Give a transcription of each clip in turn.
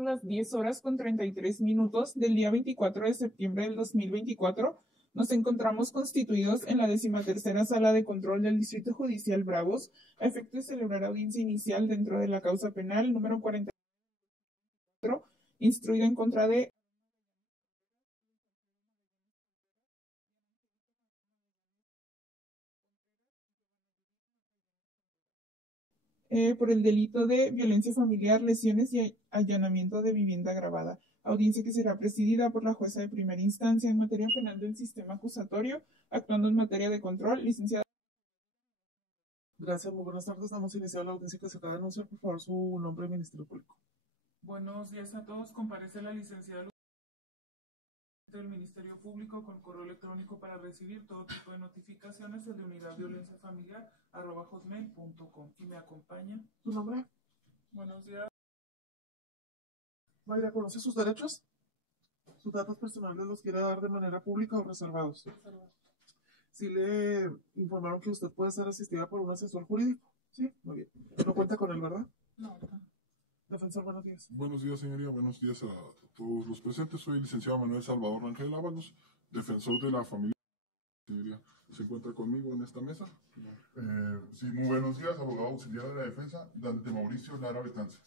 Las 10:33 del día 24 de septiembre del 2024, nos encontramos constituidos en la 13ª Sala de Control del Distrito Judicial Bravos, a efecto de celebrar audiencia inicial dentro de la causa penal número 44, instruido en contra de por el delito de violencia familiar, lesiones y allanamiento de vivienda agravada. Audiencia que será presidida por la jueza de primera instancia en materia penal del sistema acusatorio, actuando en materia de control, licenciada. Gracias, muy buenas tardes. Damos inicio a la audiencia que se acaba de anunciar. Por favor, su nombre y Ministerio Público. Buenos días a todos. Comparece la licenciada del Ministerio Público con correo electrónico para recibir todo tipo de notificaciones de unidad violencia familiar @hotmail.com. Y me acompaña. ¿Tu nombre? Buenos días. Mayra, ¿conoce sus derechos? ¿Sus datos personales los quiere dar de manera pública o reservados? Sí le informaron que usted puede ser asistida por un asesor jurídico. Sí, muy bien. No cuenta con él, ¿verdad? No. Defensor, buenos días. Buenos días, señoría. Buenos días a todos los presentes. Soy el licenciado Manuel Salvador Rangel Ábalos, defensor de la familia. Señoría, ¿se encuentra conmigo en esta mesa? Sí, muy buenos días, abogado auxiliar de la defensa, Dante Mauricio Lara Betance.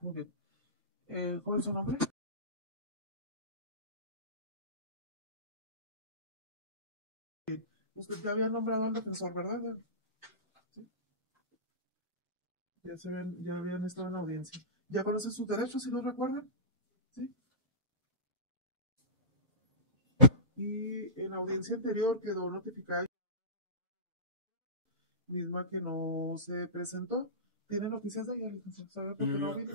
Muy bien. ¿Cuál es su nombre? Usted ya había nombrado al defensor, ¿verdad? Sí. Ya habían estado en audiencia. ¿Ya conocen sus derechos, si los recuerdan? Sí. Y en la audiencia anterior quedó notificada misma que no se presentó. ¿Tiene noticias de ella, licenciado? ¿Sabe por qué no vino?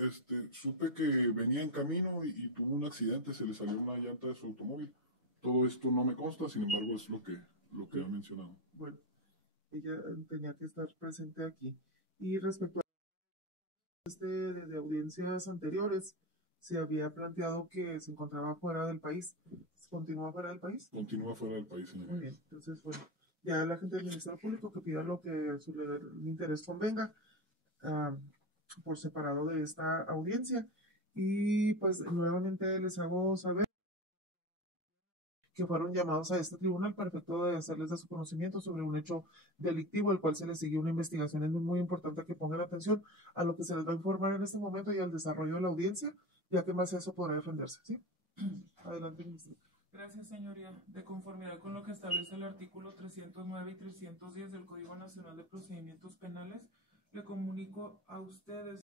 Supe que venía en camino y tuvo un accidente, se le salió una llanta de su automóvil. Todo esto no me consta, sin embargo, es lo que ha mencionado. Bueno, ella tenía que estar presente aquí. Y respecto a de audiencias anteriores, se había planteado que se encontraba fuera del país. ¿Continúa fuera del país? Continúa fuera del país, señor. Muy bien, entonces, bueno, ya la gente del Ministerio Público que pida lo que a su interés convenga por separado de esta audiencia. Y pues nuevamente les hago saber que fueron llamados a este tribunal para efecto de hacerles de su conocimiento sobre un hecho delictivo, el cual se les siguió una investigación. Es muy importante que pongan atención a lo que se les va a informar en este momento y al desarrollo de la audiencia, ya que más eso podrá defenderse. ¿Sí? Adelante, ministro. Gracias, señoría. De conformidad con lo que establece el artículo 309 y 310 del Código Nacional de Procedimientos Penales, le comunico a ustedes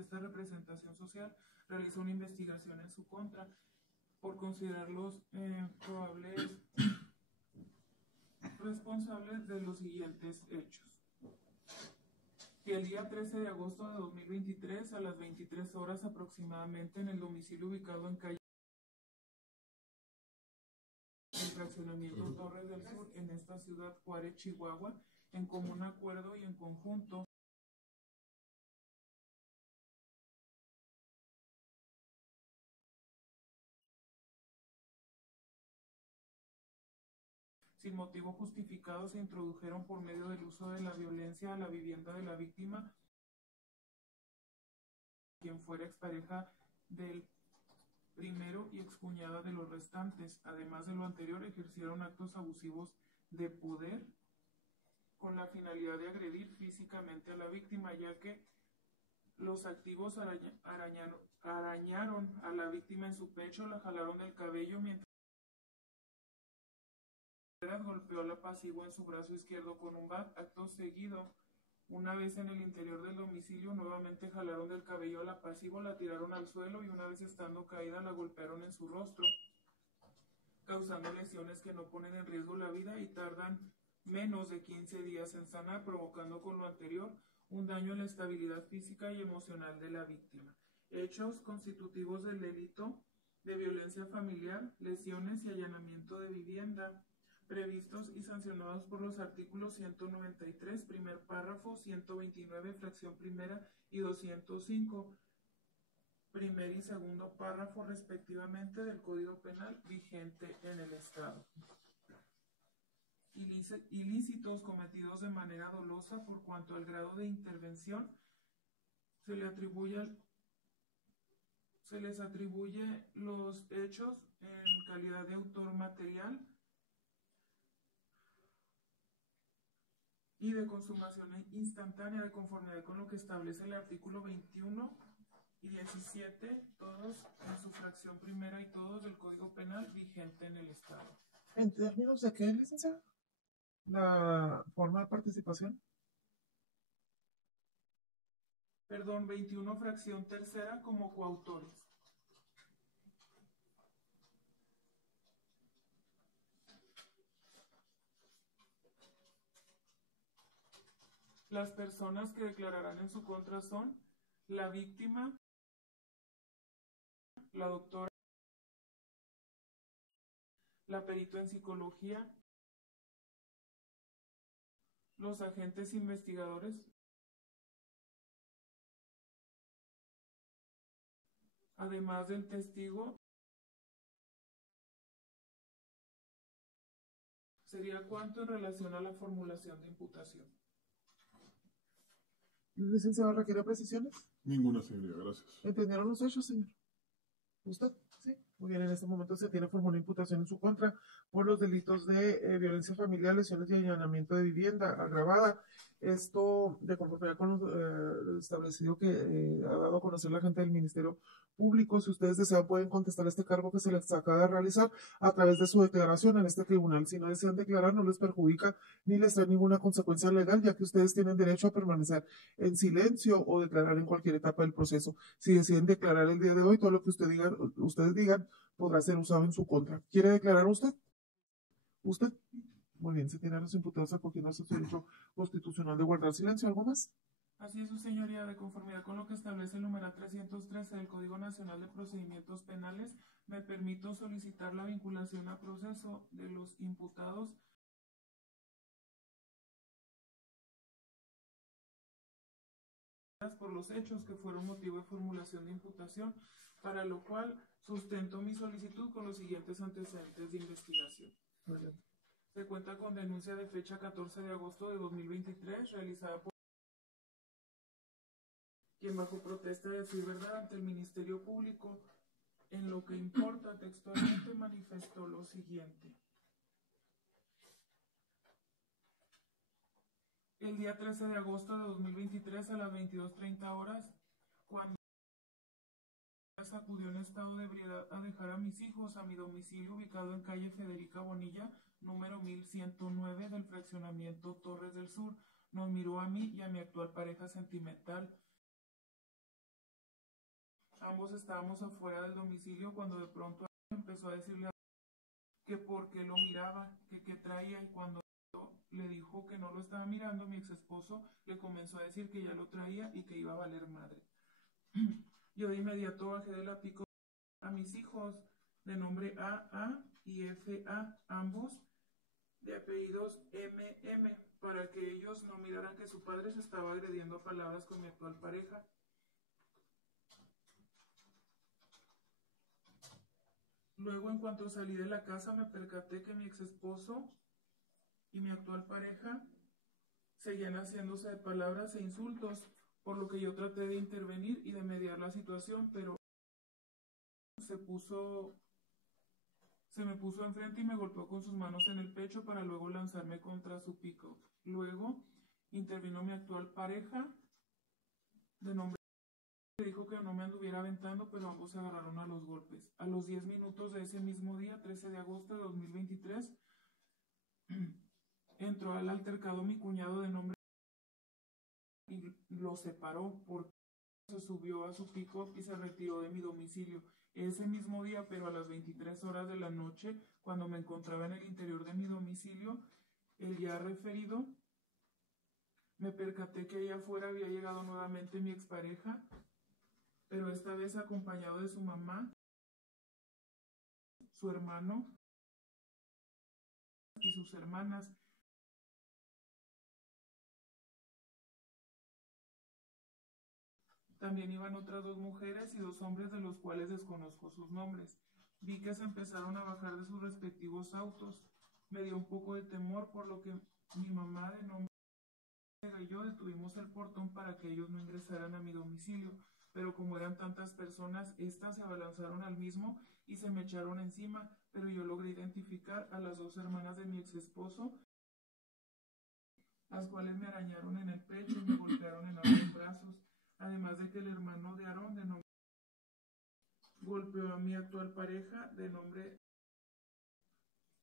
esta representación social realiza una investigación en su contra por considerarlos probables responsables de los siguientes hechos. Que el día 13 de agosto de 2023 a las 23 horas aproximadamente en el domicilio ubicado en calle el fraccionamiento Torres del Sur en esta ciudad Juárez, Chihuahua, en común acuerdo y en conjunto sin motivo justificado se introdujeron por medio del uso de la violencia a la vivienda de la víctima, quien fuera expareja del primero y excuñada de los restantes. Además de lo anterior, ejercieron actos abusivos de poder con la finalidad de agredir físicamente a la víctima, ya que los activos arañaron a la víctima en su pecho, la jalaron del cabello mientras golpeó a la pasivo en su brazo izquierdo con un bat. Acto seguido, una vez en el interior del domicilio, nuevamente jalaron del cabello a la pasivo, la tiraron al suelo y una vez estando caída la golpearon en su rostro, causando lesiones que no ponen en riesgo la vida y tardan menos de 15 días en sanar, provocando con lo anterior un daño en la estabilidad física y emocional de la víctima. Hechos constitutivos del delito de violencia familiar, lesiones y allanamiento de vivienda, previstos y sancionados por los artículos 193, primer párrafo, 129, fracción primera y 205, primer y segundo párrafo respectivamente del Código Penal vigente en el Estado. ilícitos cometidos de manera dolosa por cuanto al grado de intervención se les atribuye los hechos en calidad de autor material y de consumación instantánea de conformidad con lo que establece el artículo 21 y 17, todos en su fracción primera y todos del Código Penal vigente en el Estado. ¿En términos de qué, licenciado? La forma de participación. Perdón, 21 fracción tercera como coautores. Las personas que declararán en su contra son la víctima, la doctora, la perito en psicología, los agentes investigadores, además del testigo. ¿Sería cuánto en relación a la formulación de imputación? Licenciado, ¿requiere precisiones? Ninguna, señoría, gracias. ¿Entendieron los hechos, señor? ¿Usted? Sí. Muy bien, en este momento se tiene formulada imputación en su contra por los delitos de violencia familiar, lesiones y allanamiento de vivienda agravada. Esto de conformidad con lo establecido que ha dado a conocer la gente del Ministerio Público. Si ustedes desean, pueden contestar este cargo que se les acaba de realizar a través de su declaración en este tribunal. Si no desean declarar, no les perjudica ni les trae ninguna consecuencia legal, ya que ustedes tienen derecho a permanecer en silencio o declarar en cualquier etapa del proceso. Si deciden declarar el día de hoy, todo lo que ustedes digan podrá ser usado en su contra. ¿Quiere declarar usted? ¿Usted? Muy bien, se tienen los imputados acogiendo a su derecho constitucional de guardar silencio. ¿Algo más? Así es, su señoría, de conformidad con lo que establece el numeral 313 del Código Nacional de Procedimientos Penales, me permito solicitar la vinculación a proceso de los imputados por los hechos que fueron motivo de formulación de imputación, para lo cual sustento mi solicitud con los siguientes antecedentes de investigación. Se cuenta con denuncia de fecha 14 de agosto de 2023 realizada por quien bajo protesta de decir verdad ante el Ministerio Público en lo que importa textualmente manifestó lo siguiente. El día 13 de agosto de 2023 a las 22:30 horas, cuando acudió en estado de ebriedad a dejar a mis hijos a mi domicilio ubicado en calle Federica Bonilla, número 1109 del fraccionamiento Torres del Sur, nos miró a mí y a mi actual pareja sentimental. Ambos estábamos afuera del domicilio cuando de pronto empezó a decirle que por qué lo miraba, que qué traía, y cuando le dijo que no lo estaba mirando, mi ex esposo le comenzó a decir que ya lo traía y que iba a valer madre. Yo de inmediato bajé de la pico a mis hijos de nombre AA y FA, ambos de apellidos MM, para que ellos no miraran que su padre se estaba agrediendo a palabras con mi actual pareja. Luego, en cuanto salí de la casa, me percaté que mi ex esposo y mi actual pareja seguían haciéndose de palabras e insultos, por lo que yo traté de intervenir y de mediar la situación, pero se me puso enfrente y me golpeó con sus manos en el pecho para luego lanzarme contra su pico. Luego intervino mi actual pareja de nombre, que dijo que no me anduviera aventando, pero ambos se agarraron a los golpes. A los 10 minutos de ese mismo día, 13 de agosto de 2023, entró al altercado mi cuñado de nombre y lo separó porque se subió a su pick-up y se retiró de mi domicilio. Ese mismo día, pero a las 23 horas de la noche, cuando me encontraba en el interior de mi domicilio, el ya referido, me percaté que allá afuera había llegado nuevamente mi expareja, pero esta vez acompañado de su mamá, su hermano y sus hermanas. También iban otras 2 mujeres y 2 hombres de los cuales desconozco sus nombres. Vi que se empezaron a bajar de sus respectivos autos Me dio un poco de temor, por lo que mi mamá de nombre y yo detuvimos el portón para que ellos no ingresaran a mi domicilio, pero como eran tantas personas, estas se abalanzaron al mismo y se me echaron encima, pero yo logré identificar a las dos hermanas de mi ex esposo, las cuales me arañaron en el pecho y me golpearon en ambos brazos, además de que el hermano de Aarón de nombre golpeó a mi actual pareja de nombre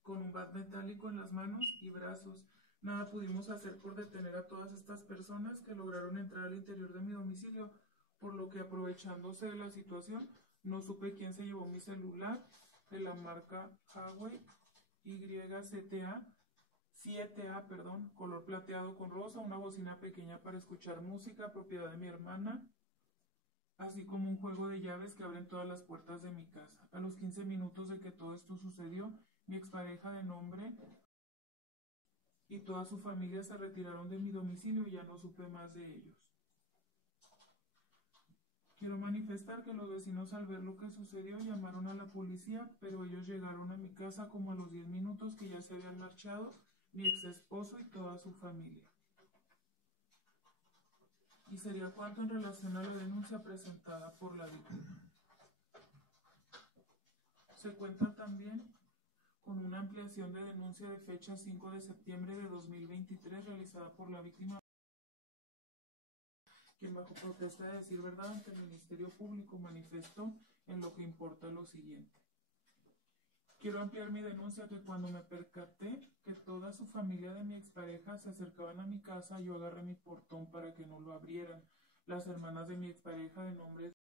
con un bat metálico en las manos y brazos. Nada pudimos hacer por detener a todas estas personas que lograron entrar al interior de mi domicilio, por lo que aprovechándose de la situación, no supe quién se llevó mi celular de la marca Huawei YZTA 7A, color plateado con rosa, una bocina pequeña para escuchar música, propiedad de mi hermana, así como un juego de llaves que abren todas las puertas de mi casa. A los 15 minutos de que todo esto sucedió, mi expareja de nombre y toda su familia se retiraron de mi domicilio y ya no supe más de ellos. Quiero manifestar que los vecinos al ver lo que sucedió llamaron a la policía, pero ellos llegaron a mi casa como a los 10 minutos que ya se habían marchado mi ex esposo y toda su familia. Y sería cuanto en relación a la denuncia presentada por la víctima. Se cuenta también con una ampliación de denuncia de fecha 5 de septiembre de 2023 realizada por la víctima, quien bajo protesta de decir verdad ante el Ministerio Público manifestó en lo que importa lo siguiente. Quiero ampliar mi denuncia que cuando me percaté que toda su familia de mi expareja se acercaban a mi casa, yo agarré mi portón para que no lo abrieran. Las hermanas de mi expareja de nombre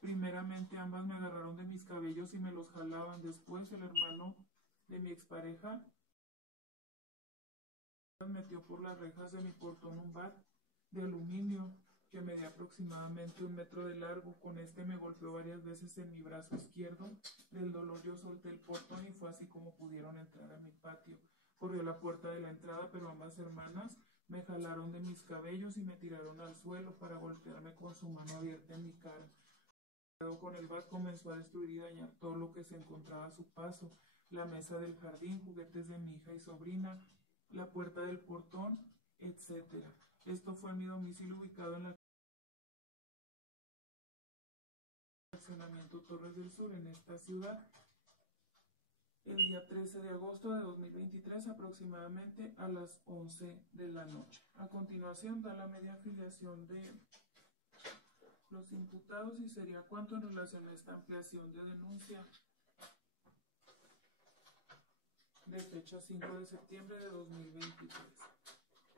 primeramente ambas me agarraron de mis cabellos y me los jalaban. Después el hermano de mi expareja metió por las rejas de mi portón un bat de aluminio que medía aproximadamente 1 metro de largo. Con este me golpeó varias veces en mi brazo izquierdo. Del dolor yo solté el portón y fue así como pudieron entrar a mi patio. Corrió la puerta de la entrada, pero ambas hermanas me jalaron de mis cabellos y me tiraron al suelo para golpearme con su mano abierta en mi cara. Con el bat comenzó a destruir y dañar todo lo que se encontraba a su paso: la mesa del jardín, juguetes de mi hija y sobrina, la puerta del portón, etc. Esto fue en mi domicilio ubicado en la fraccionamiento Torres del Sur, en esta ciudad, el día 13 de agosto de 2023, aproximadamente a las 11 de la noche. A continuación da la media afiliación de los imputados y sería cuánto en relación a esta ampliación de denuncia de fecha 5 de septiembre de 2023.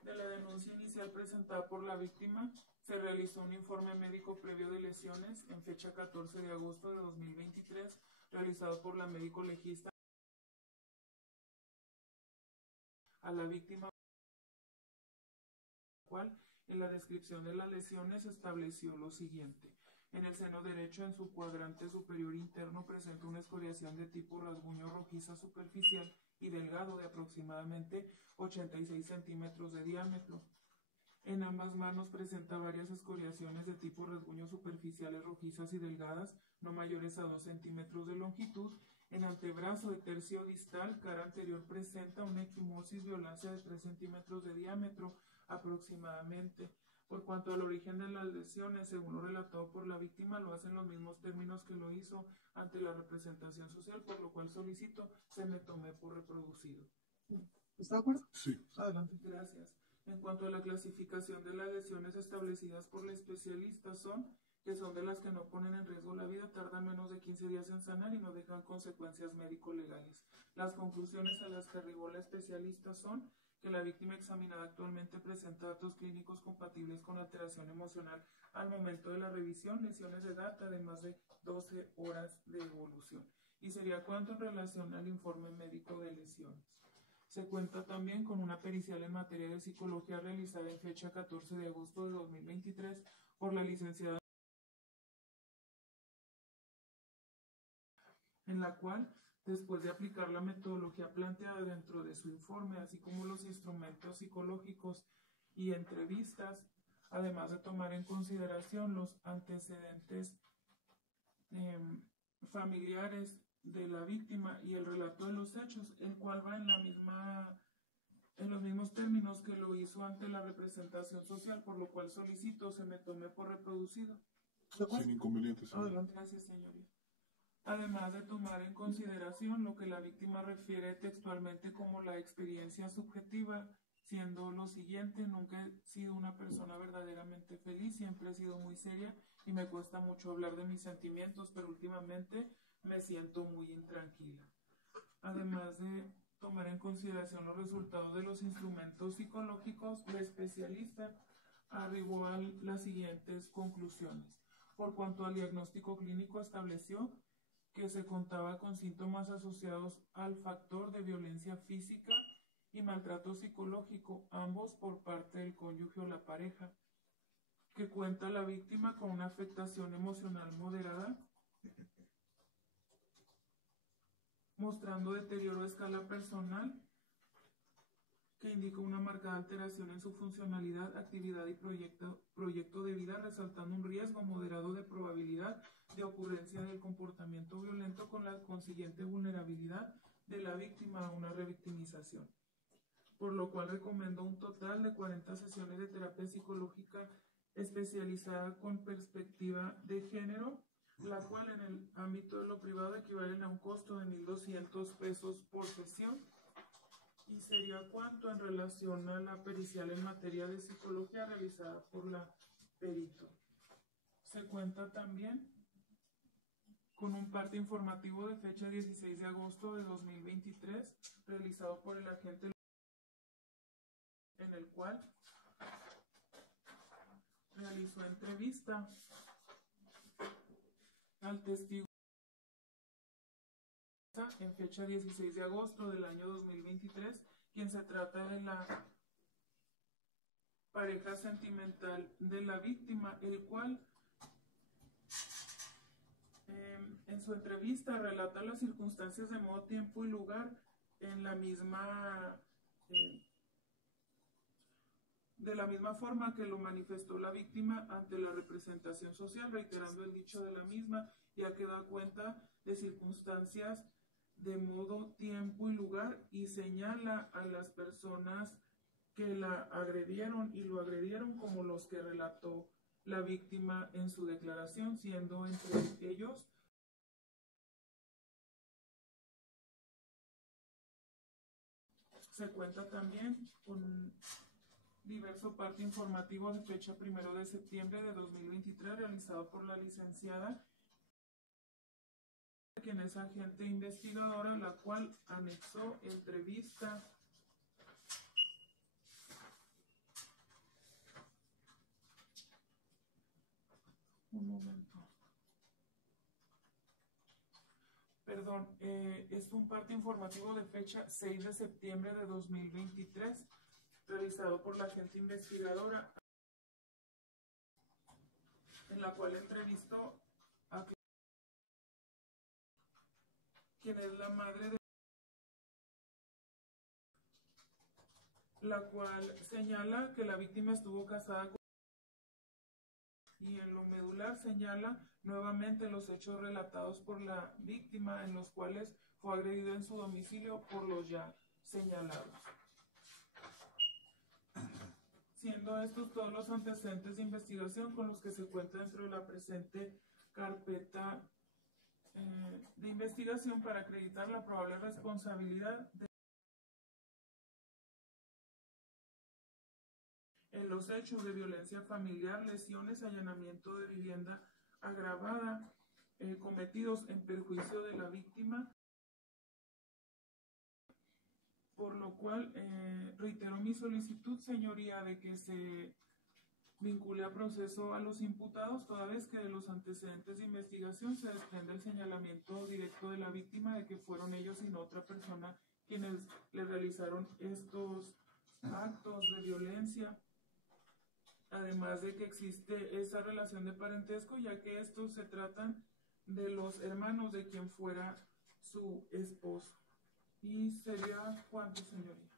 De la denuncia inicial presentada por la víctima, se realizó un informe médico previo de lesiones en fecha 14 de agosto de 2023, realizado por la médico legista a la víctima, cual en la descripción de las lesiones estableció lo siguiente. En el seno derecho, en su cuadrante superior interno, presenta una escoriación de tipo rasguño rojiza superficial y delgado de aproximadamente 86 centímetros de diámetro. En ambas manos presenta varias escoriaciones de tipo rasguño superficiales rojizas y delgadas, no mayores a 2 centímetros de longitud. En antebrazo de tercio distal, cara anterior, presenta una equimosis violancia de 3 centímetros de diámetro aproximadamente. Por cuanto al origen de las lesiones, según lo relatado por la víctima, lo hace en los mismos términos que lo hizo ante la representación social, por lo cual solicito se me tome por reproducido. ¿Está de acuerdo? Sí. Adelante. Gracias. En cuanto a la clasificación de las lesiones establecidas por la especialista, son de las que no ponen en riesgo la vida, tardan menos de 15 días en sanar y no dejan consecuencias médico-legales. Las conclusiones a las que arribó la especialista son que la víctima examinada actualmente presenta datos clínicos compatibles con alteración emocional al momento de la revisión, lesiones de data de más de 12 horas de evolución. Y sería cuanto en relación al informe médico de lesiones. Se cuenta también con una pericial en materia de psicología realizada en fecha 14 de agosto de 2023 por la licenciada, en la cual, después de aplicar la metodología planteada dentro de su informe, así como los instrumentos psicológicos y entrevistas, además de tomar en consideración los antecedentes familiares de la víctima y el relato de los hechos, el cual va en los mismos términos que lo hizo ante la representación social, por lo cual solicito se me tome por reproducido. Sin inconvenientes, señor. Adelante. Gracias, señoría. Además de tomar en consideración lo que la víctima refiere textualmente como la experiencia subjetiva, siendo lo siguiente: nunca he sido una persona verdaderamente feliz, siempre he sido muy seria y me cuesta mucho hablar de mis sentimientos, pero últimamente me siento muy intranquila. Además de tomar en consideración los resultados de los instrumentos psicológicos, la especialista arribó a las siguientes conclusiones. Por cuanto al diagnóstico clínico, estableció que se contaba con síntomas asociados al factor de violencia física y maltrato psicológico, ambos por parte del cónyuge o la pareja, que cuenta la víctima con una afectación emocional moderada, mostrando deterioro a escala personal, que indica una marcada alteración en su funcionalidad, actividad y proyecto de vida, resaltando un riesgo moderado de probabilidad de ocurrencia del comportamiento violento, con la consiguiente vulnerabilidad de la víctima a una revictimización. Por lo cual recomiendo un total de 40 sesiones de terapia psicológica especializada con perspectiva de género, la cual en el ámbito de lo privado equivalen a un costo de 1,200 pesos por sesión, y sería cuanto en relación a la pericial en materia de psicología realizada por la perito. Se cuenta también con un parte informativo de fecha 16 de agosto de 2023 realizado por el agente, en el cual realizó entrevista al testigo en fecha 16 de agosto del año 2023, quien se trata de la pareja sentimental de la víctima, el cual en su entrevista relata las circunstancias de modo, tiempo y lugar en la misma de la misma forma que lo manifestó la víctima ante la representación social, reiterando el dicho de la misma, ya que da cuenta de circunstancias de modo, tiempo y lugar, y señala a las personas que la agredieron y lo agredieron como los que relató la víctima en su declaración, siendo entre ellos se cuenta también con diverso parte informativo de fecha 1 de septiembre de 2023 realizado por la licenciada, quien es agente investigadora, la cual anexó entrevista un momento. Perdón, es un parte informativo de fecha 6 de septiembre de 2023 realizado por la agente investigadora, en la cual entrevistó a quien es la madre de la cual señala que la víctima estuvo casada con, y en lo medular señala nuevamente los hechos relatados por la víctima, en los cuales fue agredida en su domicilio por los ya señalados. Siendo estos todos los antecedentes de investigación con los que se cuenta dentro de la presente carpeta de investigación para acreditar la probable responsabilidad en los hechos de violencia familiar, lesiones, allanamiento de vivienda agravada cometidos en perjuicio de la víctima, por lo cual reitero mi solicitud, señoría, de que se vincule a proceso a los imputados, toda vez que de los antecedentes de investigación se desprende el señalamiento directo de la víctima de que fueron ellos y no otra persona quienes le realizaron estos actos de violencia. Además de que existe esa relación de parentesco, ya que estos se tratan de los hermanos de quien fuera su esposo. Y sería cuánto, señoría.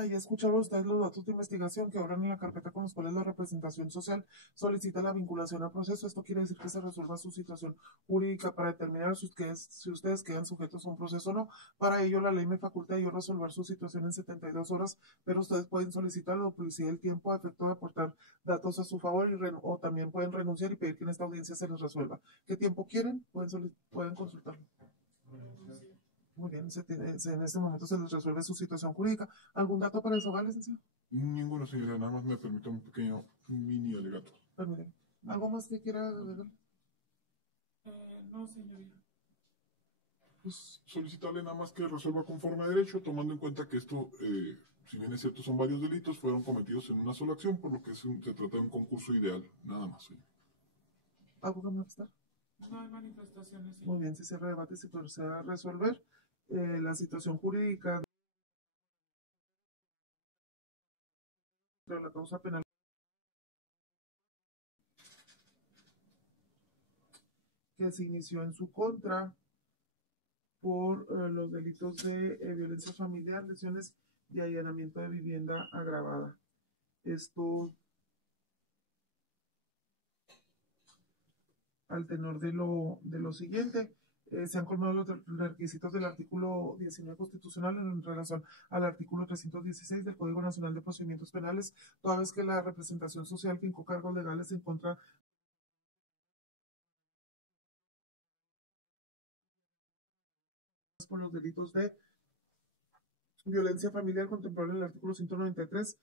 Ya escucharon ustedes los datos de investigación que obran en la carpeta con los cuales la representación social solicita la vinculación al proceso. Esto quiere decir que se resuelva su situación jurídica para determinar si ustedes quedan sujetos a un proceso o no. Para ello, la ley me faculta yo resolver su situación en 72 horas, pero ustedes pueden solicitar la duplicidad del tiempo a efecto de aportar datos a su favor o también pueden renunciar y pedir que en esta audiencia se les resuelva. ¿Qué tiempo quieren? Pueden consultarlo. Muy bien, en este momento se les resuelve su situación jurídica. ¿Algún dato para desahogar, licenciado? Ninguno, señora, nada más me permite un pequeño mini alegato. Permíteme. ¿Algo más que quiera agregar? No, señoría. Pues solicitarle nada más que resuelva conforme a derecho, tomando en cuenta que esto, si bien es cierto, son varios delitos, fueron cometidos en una sola acción, por lo que se trata de un concurso ideal, nada más. Señor. ¿Algo que manifestar? No hay manifestaciones, señor. Muy bien, si se debate, se procede a resolver la situación jurídica de la causa penal que se inició en su contra por los delitos de violencia familiar, lesiones y allanamiento de vivienda agravada. Esto al tenor de lo siguiente. Se han colmado los requisitos del artículo 19 constitucional en relación al artículo 316 del Código Nacional de Procedimientos Penales, toda vez que la representación social fincó cargos legales en contra por los delitos de violencia familiar contemplado en el artículo 193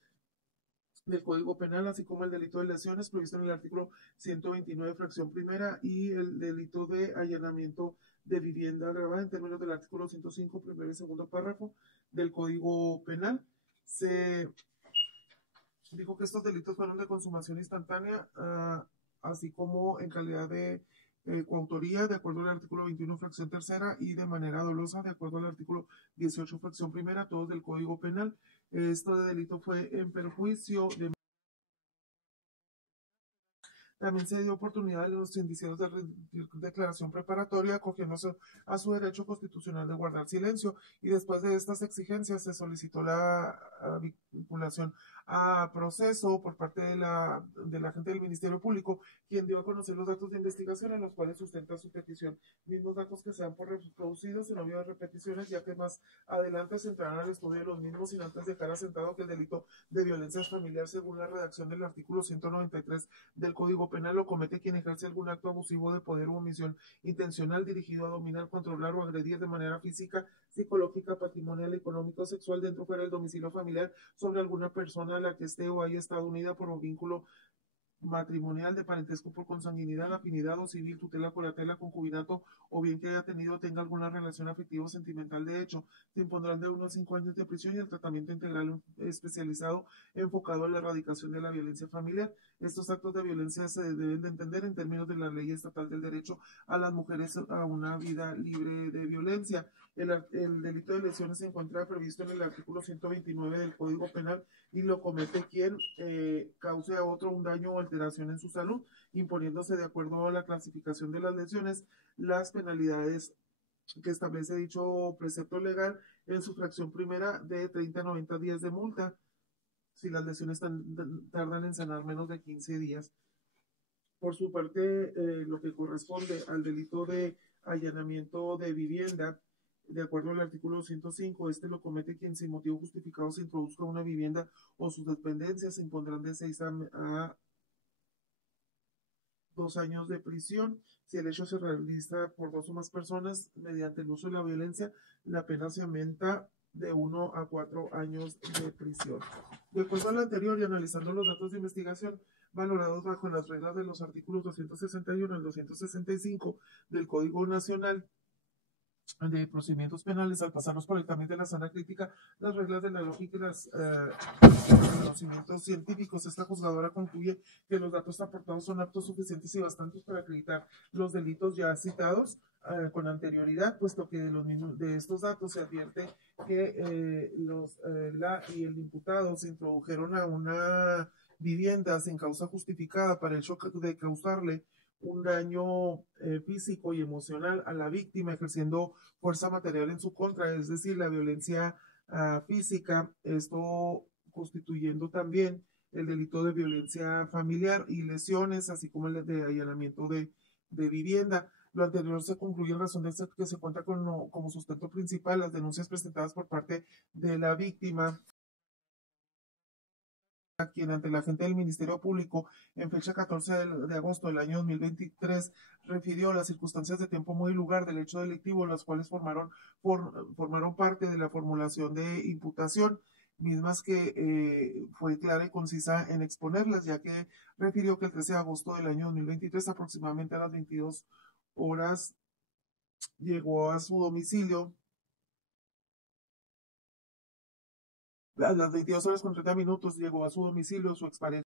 del Código Penal, así como el delito de lesiones previsto en el artículo 129, fracción primera, y el delito de allanamiento de vivienda agravada en términos del artículo 105, primero y segundo párrafo del Código Penal. Se dijo que estos delitos fueron de consumación instantánea, así como en calidad de coautoría, de acuerdo al artículo 21, fracción tercera, y de manera dolosa, de acuerdo al artículo 18, fracción primera, todos del Código Penal. Este delito fue en perjuicio de... También se dio oportunidad a los indiciados de declaración preparatoria, acogiéndose a su derecho constitucional de guardar silencio, y después de estas exigencias se solicitó la vinculación a proceso por parte de la agente del Ministerio Público, quien dio a conocer los datos de investigación en los cuales sustenta su petición. Mismos datos que se dan por reproducidos en obvio de repeticiones, ya que más adelante se entrarán al estudio de los mismos sin antes dejar asentado que el delito de violencia familiar, según la redacción del artículo 193 del Código Penal, lo comete quien ejerce algún acto abusivo de poder o omisión intencional dirigido a dominar, controlar o agredir de manera física, psicológica, patrimonial, económico, sexual dentro o fuera del domicilio familiar sobre alguna persona a la que esté o haya estado unida por un vínculo matrimonial, de parentesco por consanguinidad, afinidad o civil, tutela, curatela, concubinato, o bien que haya tenido o tenga alguna relación afectiva o sentimental de hecho. Se impondrán de 1 a 5 años de prisión y el tratamiento integral especializado enfocado a la erradicación de la violencia familiar. Estos actos de violencia se deben de entender en términos de la ley estatal del derecho a las mujeres a una vida libre de violencia. El delito de lesiones se encuentra previsto en el artículo 129 del Código Penal y lo comete quien cause a otro un daño o alteración en su salud, imponiéndose de acuerdo a la clasificación de las lesiones las penalidades que establece dicho precepto legal en su fracción primera de 30 a 90 días de multa si las lesiones tardan en sanar menos de 15 días. Por su parte, lo que corresponde al delito de allanamiento de vivienda, de acuerdo al artículo 105, este lo comete quien sin motivo justificado se introduzca una vivienda o sus dependencias, se impondrán de 6 a 2 años de prisión. Si el hecho se realiza por 2 o más personas mediante el uso de la violencia, la pena se aumenta de 1 a 4 años de prisión. De acuerdo a lo anterior y analizando los datos de investigación valorados bajo las reglas de los artículos 261 al 265 del Código Nacional de Procedimientos Penales, al pasarnos por el camino de la sana crítica, las reglas de la lógica y los conocimientos científicos, esta juzgadora concluye que los datos aportados son aptos, suficientes y bastantes para acreditar los delitos ya citados con anterioridad, puesto que de estos datos se advierte que la y el imputado se introdujeron a una vivienda sin causa justificada para el hecho de causarle un daño físico y emocional a la víctima, ejerciendo fuerza material en su contra, es decir, la violencia física, esto constituyendo también el delito de violencia familiar y lesiones, así como el de allanamiento de vivienda. Lo anterior se concluye en razón de que se cuenta como sustento principal las denuncias presentadas por parte de la víctima, a quien ante la agente del Ministerio Público en fecha 14 de agosto del año 2023 refirió las circunstancias de tiempo, modo y lugar del hecho delictivo, las cuales formaron parte de la formulación de imputación, mismas que fue clara y concisa en exponerlas, ya que refirió que el 13 de agosto del año 2023, aproximadamente a las 22 horas, llegó a su domicilio. A las 22 horas con 30 minutos llegó a su domicilio su expareja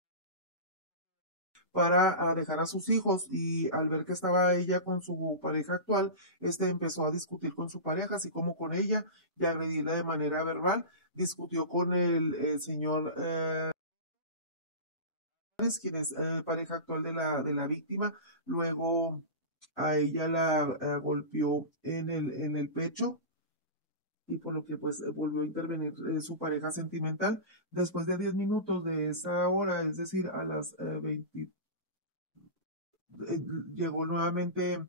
para dejar a sus hijos, y al ver que estaba ella con su pareja actual, empezó a discutir con su pareja, así como con ella, y agredirla de manera verbal. Discutió con el señor quien es pareja actual de la víctima. Luego a ella la golpeó en el pecho, y por lo que pues volvió a intervenir su pareja sentimental. Después de 10 minutos de esa hora, es decir, a las 20, llegó nuevamente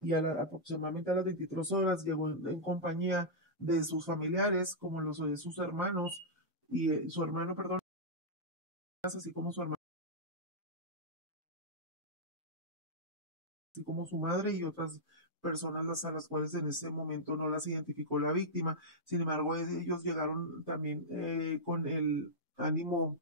y aproximadamente a las 23 horas llegó en compañía de sus familiares, como los de sus hermanos, y su hermano, perdón, así como su hermano, así como su madre y otras personas a las cuales en ese momento no las identificó la víctima. Sin embargo, ellos llegaron también con el ánimo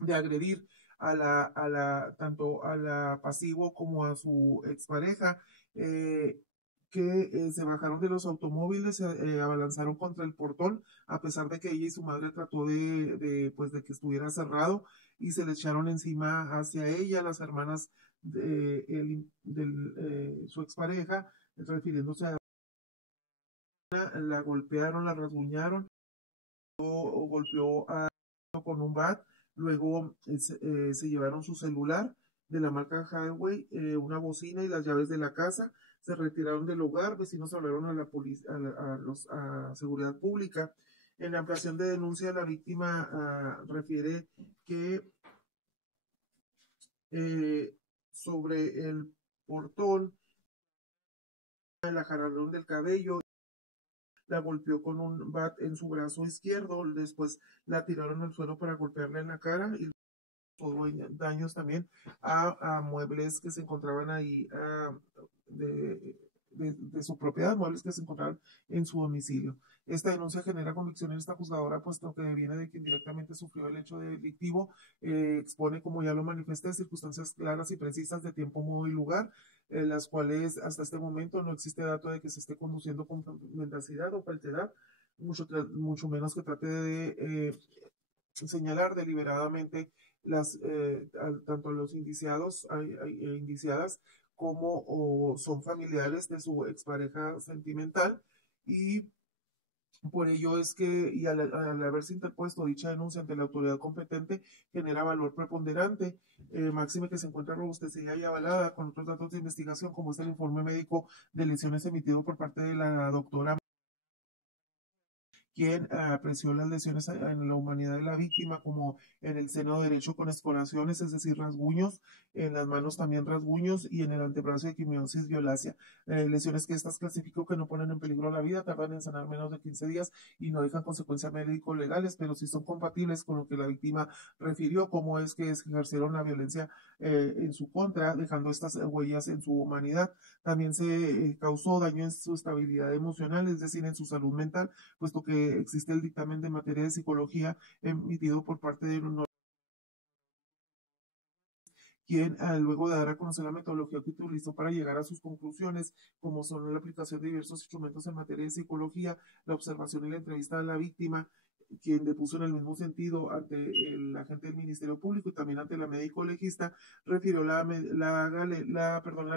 de agredir tanto a la pasivo como a su expareja, que se bajaron de los automóviles, se abalanzaron contra el portón, a pesar de que ella y su madre trató pues de que estuviera cerrado, y se le echaron encima hacia ella, las hermanas de su expareja, refiriéndose a la golpearon, la rasguñaron, o golpeó con un bat. Luego se llevaron su celular de la marca Highway, una bocina y las llaves de la casa. Se retiraron del hogar. Vecinos hablaron a la policía, a seguridad pública. En la ampliación de denuncia, la víctima refiere que sobre el portón la jalaron del cabello, la golpeó con un bat en su brazo izquierdo, después la tiraron al suelo para golpearla en la cara, y todo daños también a muebles que se encontraban ahí de su propiedad, muebles que se encontraban en su domicilio. Esta denuncia genera convicción en esta juzgadora, puesto que viene de quien directamente sufrió el hecho delictivo. Expone, como ya lo manifesté, circunstancias claras y precisas de tiempo, modo y lugar, las cuales hasta este momento no existe dato de que se esté conduciendo con mendacidad o falsedad, mucho menos que trate de señalar deliberadamente tanto los indiciados indiciadas como son familiares de su expareja sentimental, y por ello es que, y al haberse interpuesto dicha denuncia ante la autoridad competente, genera valor preponderante, máxime que se encuentra robustecida y avalada con otros datos de investigación, como es el informe médico de lesiones emitido por parte de la doctora, quien apreció las lesiones en la humanidad de la víctima, como en el seno derecho con escoriaciones, es decir, rasguños, en las manos también rasguños, y en el antebrazo de quimiosis violácea. Lesiones que estas clasificó que no ponen en peligro la vida, tardan en sanar menos de 15 días y no dejan consecuencias médico-legales, pero sí son compatibles con lo que la víctima refirió, cómo es que ejercieron la violencia en su contra, dejando estas huellas en su humanidad. También se causó daño en su estabilidad emocional, es decir, en su salud mental, puesto que existe el dictamen de materia de psicología emitido por parte de quien, luego de dar a conocer la metodología que utilizó para llegar a sus conclusiones, como son la aplicación de diversos instrumentos en materia de psicología, la observación y la entrevista de la víctima, quien depuso en el mismo sentido ante el agente del Ministerio Público y también ante la médico legista, refirió la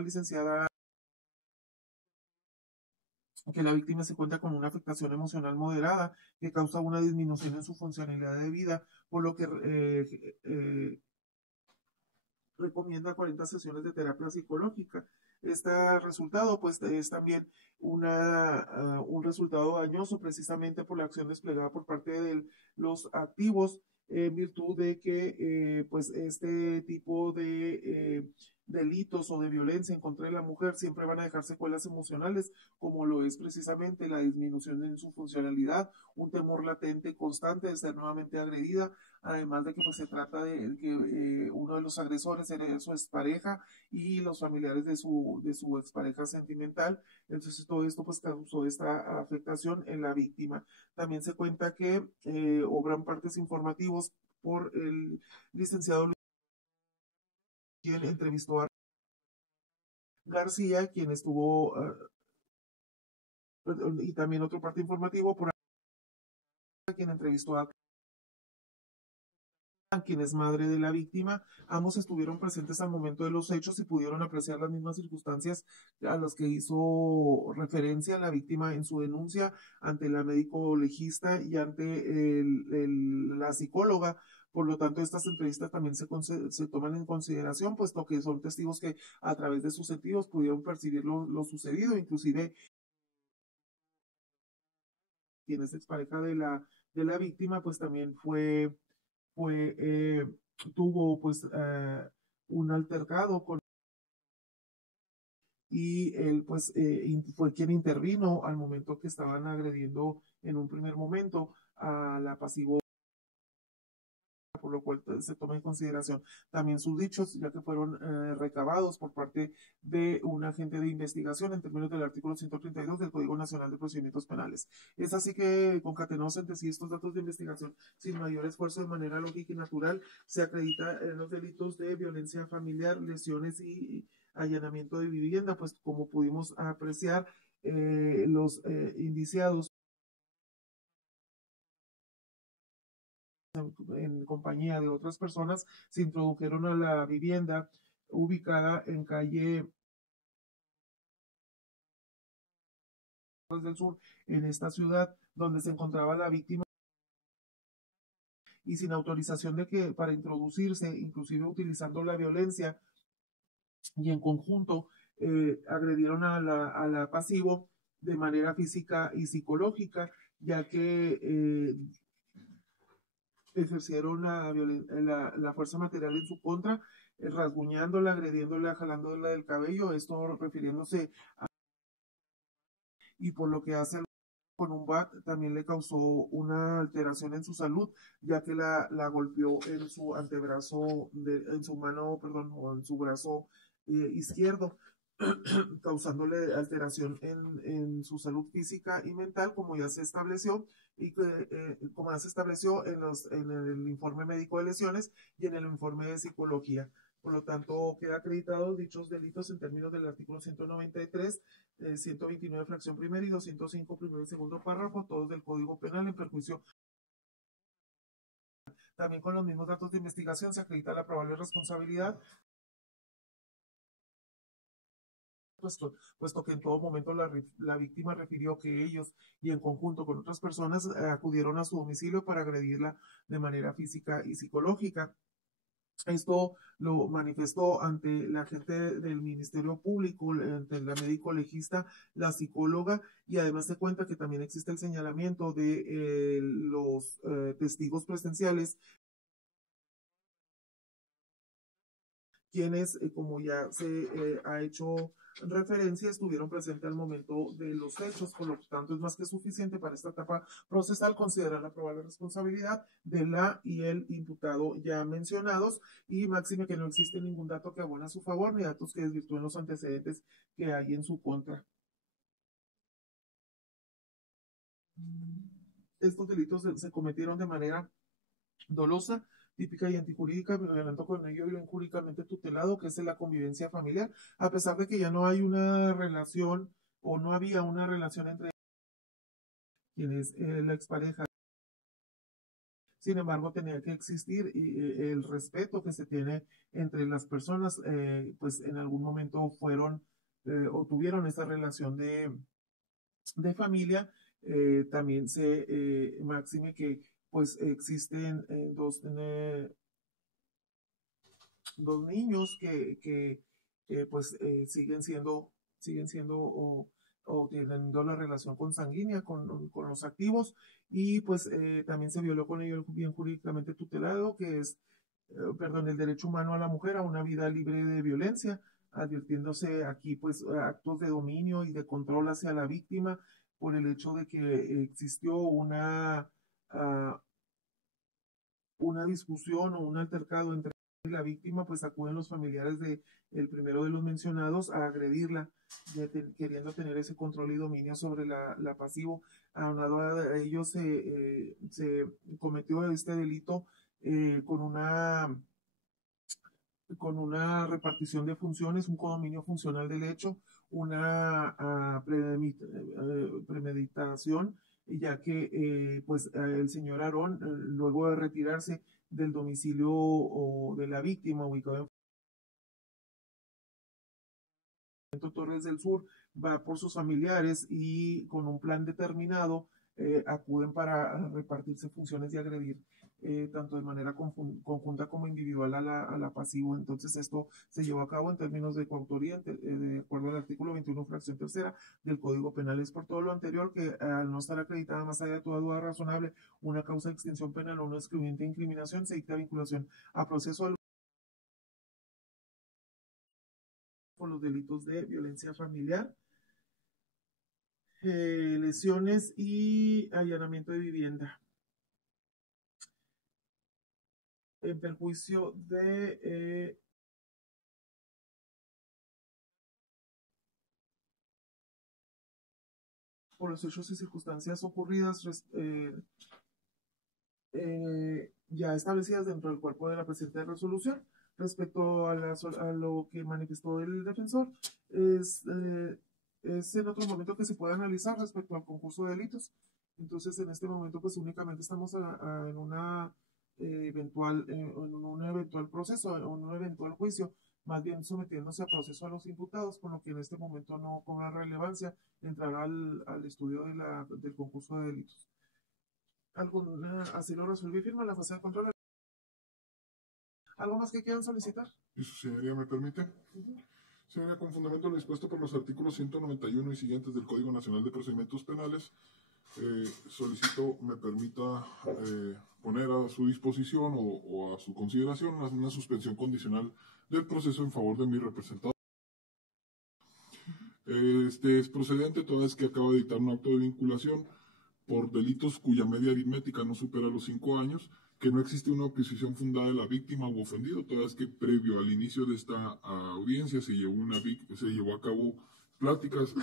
licenciada que la víctima se cuenta con una afectación emocional moderada que causa una disminución en su funcionalidad de vida, por lo que recomienda 40 sesiones de terapia psicológica. este resultado pues es también un resultado dañoso precisamente por la acción desplegada por parte de los activos en virtud de que pues este tipo de delitos o de violencia en contra de la mujer siempre van a dejar secuelas emocionales, como lo es precisamente la disminución en su funcionalidad, un temor latente constante de ser nuevamente agredida, además de que pues se trata de que uno de los agresores era su expareja y los familiares de su expareja sentimental. Entonces todo esto pues causó esta afectación en la víctima. También se cuenta que obran partes informativos por el licenciado Luis, quien entrevistó a García, quien estuvo, y también otro parte informativo por quien entrevistó a quien es madre de la víctima. Ambos estuvieron presentes al momento de los hechos y pudieron apreciar las mismas circunstancias a las que hizo referencia la víctima en su denuncia ante la médico legista y ante la psicóloga. Por lo tanto, estas entrevistas también se toman en consideración, puesto que son testigos que a través de sus sentidos pudieron percibir lo sucedido, inclusive quien es expareja de la víctima, pues también tuvo pues un altercado con y él pues fue quien intervino al momento que estaban agrediendo en un primer momento a la pasivo, por lo cual se toma en consideración también sus dichos, ya que fueron recabados por parte de un agente de investigación en términos del artículo 132 del Código Nacional de Procedimientos Penales. Es así que, concatenados entre sí estos datos de investigación, sin mayor esfuerzo, de manera lógica y natural, se acredita en los delitos de violencia familiar, lesiones y allanamiento de vivienda, pues como pudimos apreciar, los indiciados en compañía de otras personas se introdujeron a la vivienda ubicada en calle del Sur, en esta ciudad, donde se encontraba la víctima, y sin autorización de que para introducirse, inclusive utilizando la violencia, y en conjunto agredieron a la pasivo de manera física y psicológica, ya que ejercieron la fuerza material en su contra, rasguñándola, agrediéndola, jalándola del cabello, esto refiriéndose a, y por lo que hace con un bat también le causó una alteración en su salud, ya que la golpeó en su antebrazo, en su mano, perdón, o en su brazo izquierdo, causándole alteración en su salud física y mental, como ya se estableció, y como ya se estableció en el informe médico de lesiones y en el informe de psicología. Por lo tanto, queda acreditados dichos delitos en términos del artículo 193, 129 fracción primera y 205 primero y segundo párrafo, todos del Código Penal en perjuicio. También con los mismos datos de investigación se acredita la probable responsabilidad, puesto que en todo momento la víctima refirió que ellos y en conjunto con otras personas acudieron a su domicilio para agredirla de manera física y psicológica. Esto lo manifestó ante la gente del Ministerio Público, ante la médico legista, la psicóloga, y además se cuenta que también existe el señalamiento de los testigos presenciales, quienes, como ya se ha hecho referencia, estuvieron presentes al momento de los hechos. Por lo tanto, es más que suficiente para esta etapa procesal considerar la probable responsabilidad de la y el imputado ya mencionados, y máxime que no existe ningún dato que abone a su favor ni datos que desvirtúen los antecedentes que hay en su contra. Estos delitos se cometieron de manera dolosa, típica y antijurídica, violando con ello bien jurídicamente tutelado, que es la convivencia familiar, a pesar de que ya no hay una relación o no había una relación entre quienes la expareja. Sin embargo, tenía que existir el respeto que se tiene entre las personas, pues en algún momento fueron o tuvieron esa relación de familia. También se máxime que pues existen dos niños que pues siguen siendo o teniendo la relación consanguínea con los activos, y pues también se violó con ello el bien jurídicamente tutelado, que es, perdón, el derecho humano a la mujer a una vida libre de violencia, advirtiéndose aquí pues actos de dominio y de control hacia la víctima por el hecho de que existió uh, una discusión o un altercado entre la víctima, pues acuden los familiares de el primero de los mencionados a agredirla, queriendo tener ese control y dominio sobre la pasivo. Aunado a ello se cometió este delito con una repartición de funciones, un condominio funcional del hecho, una premeditación, ya que pues el señor Aarón, luego de retirarse del domicilio o de la víctima ubicado en Torres del Sur, va por sus familiares y con un plan determinado acuden para repartirse funciones y agredir tanto de manera conjunta como individual a la pasivo. Entonces esto se llevó a cabo en términos de coautoría, de acuerdo al artículo 21, fracción tercera del Código Penal. Es por todo lo anterior que al no estar acreditada más allá de toda duda razonable una causa de extinción penal o una excluyente incriminación, se dicta vinculación a proceso por los delitos de violencia familiar, lesiones y allanamiento de vivienda en perjuicio de por los hechos y circunstancias ocurridas ya establecidas dentro del cuerpo de la presente resolución. Respecto a lo que manifestó el defensor, es en otro momento que se puede analizar respecto al concurso de delitos. Entonces, en este momento, pues únicamente estamos en una en un eventual proceso, en un eventual juicio, más bien sometiéndose a proceso a los imputados, por lo que en este momento no cobra relevancia entrar al estudio del concurso de delitos. Así lo resolví, firma la fase de control. ¿Algo más que quieran solicitar? ¿Y su señoría me permite? Señoría, con fundamento en lo dispuesto por los artículos 191 y siguientes del Código Nacional de Procedimientos Penales, solicito me permita poner a su disposición o a su consideración una suspensión condicional del proceso en favor de mi representado. Este es procedente toda vez que acabo de dictar un acto de vinculación por delitos cuya media aritmética no supera los 5 años, que no existe una oposición fundada de la víctima u ofendido, toda vez que previo al inicio de esta audiencia se llevó a cabo pláticas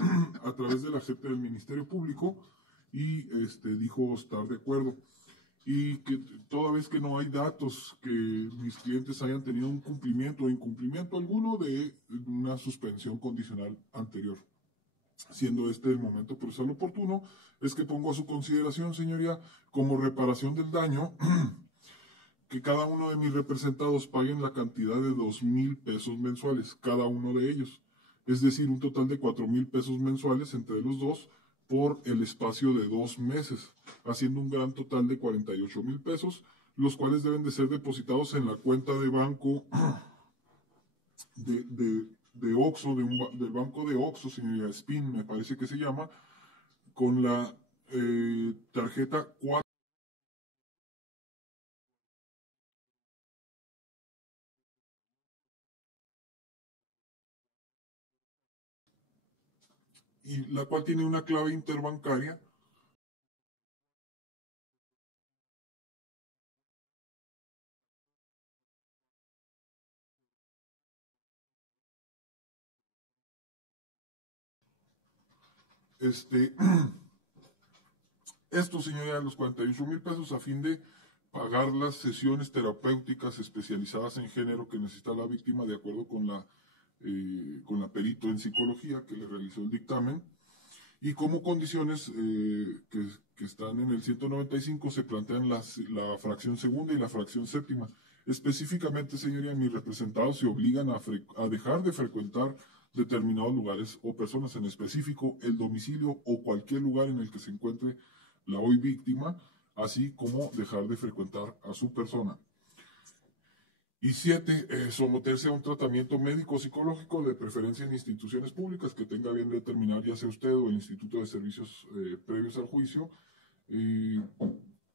a través de la gente del Ministerio Público y dijo estar de acuerdo. Y que toda vez que no hay datos que mis clientes hayan tenido un cumplimiento o incumplimiento alguno de una suspensión condicional anterior. Siendo este el momento procesal oportuno, es que pongo a su consideración, señoría, como reparación del daño, que cada uno de mis representados paguen la cantidad de 2,000 pesos mensuales, cada uno de ellos. Es decir, un total de 4,000 pesos mensuales entre los dos por el espacio de 2 meses, haciendo un gran total de 48,000 pesos, los cuales deben de ser depositados en la cuenta de banco de Oxxo, del banco de Oxxo, señoría Spin, me parece que se llama, con la tarjeta 4. Y la cual tiene una clave interbancaria esto, señoría, los 48,000 pesos a fin de pagar las sesiones terapéuticas especializadas en género que necesita la víctima de acuerdo con la perito en psicología que le realizó el dictamen. Y como condiciones que están en el 195 se plantean la fracción segunda y la fracción séptima. Específicamente, señoría, mis representados se obligan a dejar de frecuentar determinados lugares o personas, en específico el domicilio o cualquier lugar en el que se encuentre la hoy víctima, así como dejar de frecuentar a su persona. Y 7, someterse a un tratamiento médico psicológico, de preferencia en instituciones públicas que tenga bien determinar ya sea usted o el Instituto de Servicios previos al juicio,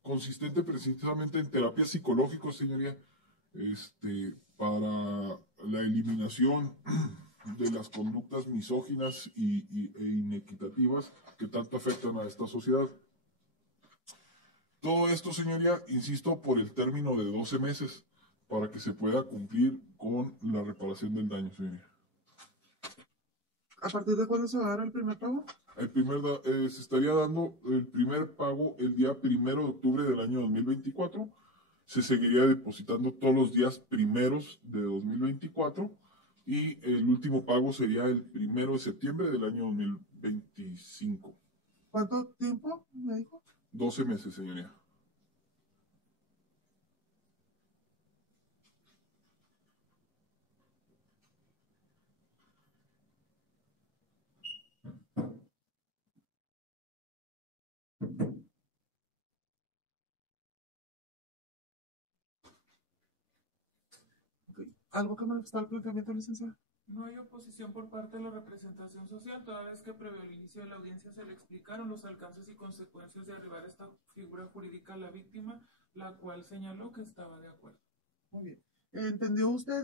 consistente precisamente en terapias psicológicas, señoría, para la eliminación de las conductas misóginas e inequitativas que tanto afectan a esta sociedad. Todo esto, señoría, insisto, por el término de 12 meses, para que se pueda cumplir con la reparación del daño, señoría. ¿A partir de cuándo se va a dar el primer pago? Se estaría dando el primer pago el día 1 de octubre del año 2024. Se seguiría depositando todos los días primeros de 2024 y el último pago sería el 1 de septiembre del año 2025. ¿Cuánto tiempo me dijo? 12 meses, señoría. ¿Algo que manifestar el planteamiento, licenciada? No hay oposición por parte de la representación social, toda vez que previo al inicio de la audiencia se le explicaron los alcances y consecuencias de arribar a esta figura jurídica a la víctima, la cual señaló que estaba de acuerdo. Muy bien. ¿Entendió usted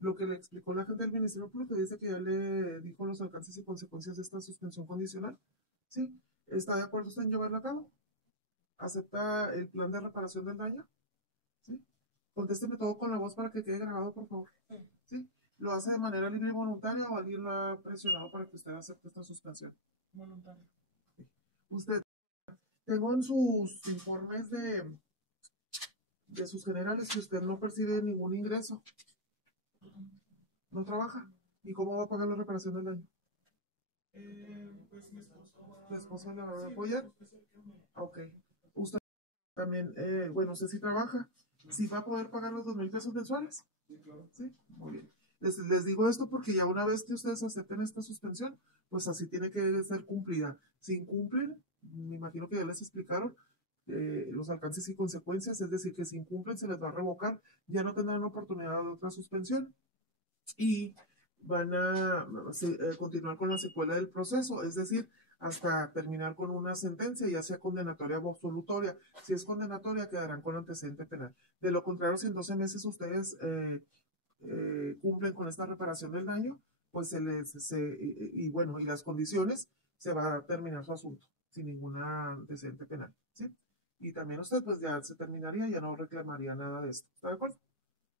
lo que le explicó la gente del Ministerio Público? Dice que ya le dijo los alcances y consecuencias de esta suspensión condicional. ¿Sí? ¿Está de acuerdo usted en llevarla a cabo? ¿Acepta el plan de reparación del daño? ¿Sí? Contésteme todo con la voz para que quede grabado, por favor. Sí. ¿Sí? ¿Lo hace de manera libre y voluntaria o alguien lo ha presionado para que usted acepte esta suspensión? Voluntario. Usted, tengo en sus informes de sus generales que usted no percibe ningún ingreso. No trabaja. ¿Y cómo va a pagar la reparación del daño? Pues mi esposo va... ¿Tu esposo la va a apoyar? Sí, mi esposo es el que me... Ok. Usted también, bueno, usted sí trabaja. ¿Sí va a poder pagar los 2,000 pesos mensuales? Sí, claro. Sí, muy bien. Les digo esto porque ya una vez que ustedes acepten esta suspensión, pues así tiene que ser cumplida. Si incumplen, me imagino que ya les explicaron los alcances y consecuencias, es decir, que si incumplen se les va a revocar, ya no tendrán oportunidad de otra suspensión y van a continuar con la secuela del proceso, es decir, hasta terminar con una sentencia, ya sea condenatoria o absolutoria. Si es condenatoria, quedarán con antecedente penal. De lo contrario, si en 12 meses ustedes cumplen con esta reparación del daño, pues y bueno, y las condiciones, se va a terminar su asunto sin ninguna antecedente penal, ¿sí? Y también usted, pues ya se terminaría, ya no reclamaría nada de esto. ¿Está de acuerdo?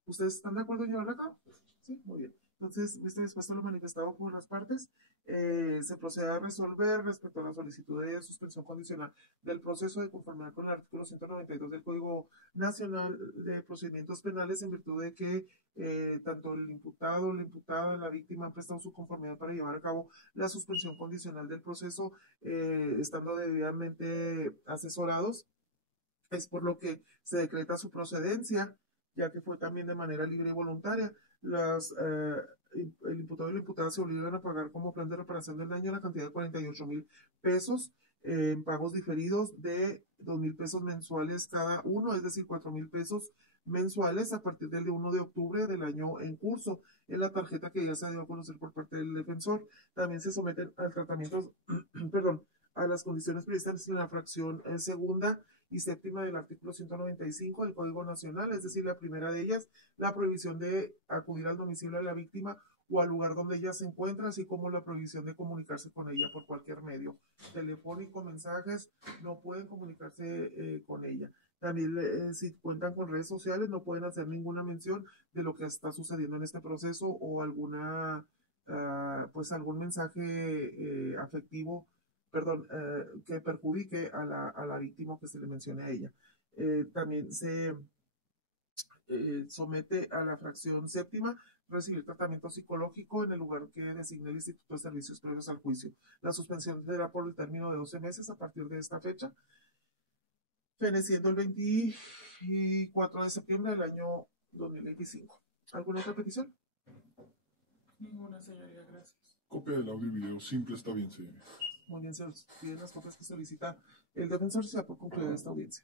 ¿Ustedes están de acuerdo en llevarla a cabo? Sí, muy bien. Entonces, visto dispuesto a lo manifestado por las partes, se procede a resolver respecto a la solicitud de suspensión condicional del proceso de conformidad con el artículo 192 del Código Nacional de Procedimientos Penales, en virtud de que tanto el imputado, la imputada, la víctima han prestado su conformidad para llevar a cabo la suspensión condicional del proceso, estando debidamente asesorados. Es por lo que se decreta su procedencia, ya que fue también de manera libre y voluntaria. El imputado y la imputada se obligan a pagar como plan de reparación del daño la cantidad de 48,000 pesos en pagos diferidos de 2,000 pesos mensuales cada uno, es decir, 4,000 pesos mensuales a partir del 1 de octubre del año en curso, en la tarjeta que ya se dio a conocer por parte del defensor. También se someten al tratamiento, perdón, a las condiciones previstas en la fracción segunda y séptima del artículo 195 del Código Nacional, es decir, la primera de ellas, la prohibición de acudir al domicilio de la víctima o al lugar donde ella se encuentra, así como la prohibición de comunicarse con ella por cualquier medio telefónico, mensajes, no pueden comunicarse con ella. También, si cuentan con redes sociales, no pueden hacer ninguna mención de lo que está sucediendo en este proceso o pues algún mensaje afectivo, perdón, que perjudique a la víctima que se le mencione a ella. También se somete a la fracción séptima recibir tratamiento psicológico en el lugar que designe el Instituto de Servicios previos al juicio. La suspensión será por el término de 12 meses a partir de esta fecha, feneciendo el 24 de septiembre del año 2025. ¿Alguna otra petición? Ninguna, señoría, gracias. Copia del audio y video simple está bien, señor. Muy bien, se piden las copias que solicita el defensor, se da por concluida esta audiencia.